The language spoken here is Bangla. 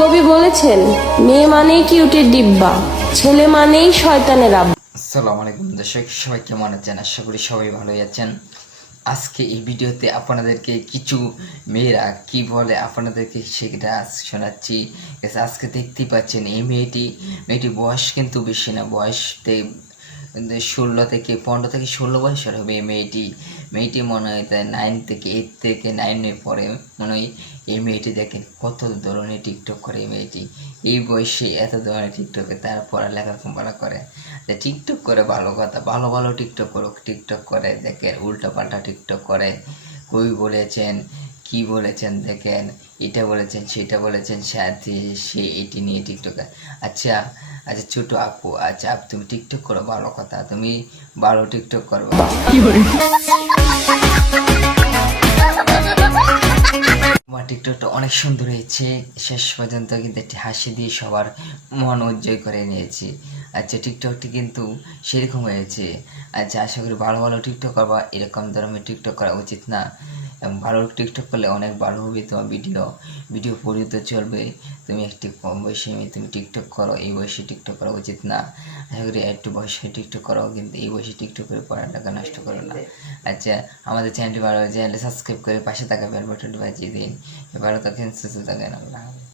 কবি বলেছেন, মেয়ে মানেই কিউটের ডিব্বা, ছেলে মানেই শয়তানের আব্বা। আসসালামু আলাইকুম দর্শক, সবাই কেমন আছেন? আশা করি সবাই ভালোই আছেন। আজকে এই ভিডিওতে আপনাদেরকে কিছু মেয়েরা কি বলে আপনাদেরকে সেটা শোনাচ্ছি। আজকে দেখতেই পাচ্ছেন এই মেয়েটি বয়স কিন্তু বেশি না, বয়স 15 থেকে 16 বয়সের হবে এই মেয়েটি মনে হয় তাই 8 থেকে 9 পরে মনে হয়। এই মেয়েটি দেখেন কত ধরনের টিকটক করে এই মেয়েটি, এই বয়সে এত ধরনের টিকটকে তার পড়ালেখা করে। টিকটক করে ভালো কথা, ভালো ভালো টিকটক করুক, টিকটক করে দেখেন উল্টো পাল্টা টিকটক করে। কই বলেছেন, কি বলেছেন দেখেন, এটা বলেছেন সেটা বলেছেন, সাথে সে এটি নিয়ে টিকটক। আচ্ছা আচ্ছা ছোট আপু, আচ্ছা আপু তুমি টিকটক করো ভালো কথা, তুমি ভালো টিকটক করো। তোমার টিকটকটা অনেক সুন্দর হয়েছে, শেষ পর্যন্ত কিন্তু একটি হাসি দিয়ে সবার মন উজ্জয় করে নিয়েছি। আচ্ছা টিকটকটি কিন্তু সেরকম হয়েছে। আচ্ছা আশা করি ভালো ভালো টিকটক করবা, এরকম ধরনের টিকটক করা উচিত না। এবং ভালো টিকটক করলে অনেক ভালো হবে, তোমার ভিডিও পরিচিত চলবে। তুমি একটি কম বয়সে মেয়ে, তুমি টিকটক করো, এই বয়সে টিকটক করা উচিত না। আশা করি একটু বয়সে টিকটক করো, কিন্তু এই বয়সে টিকটক করে পড়াটাকে নষ্ট করো না। আচ্ছা আমাদের চ্যানেলটি ভালো চ্যানেলটি সাবস্ক্রাইব করে পাশে থাকা বেল বাটনটি বাজিয়ে দিন। ভালো থাকেন, সুস্থ থাকেন, আল্লাহ হাফেজ।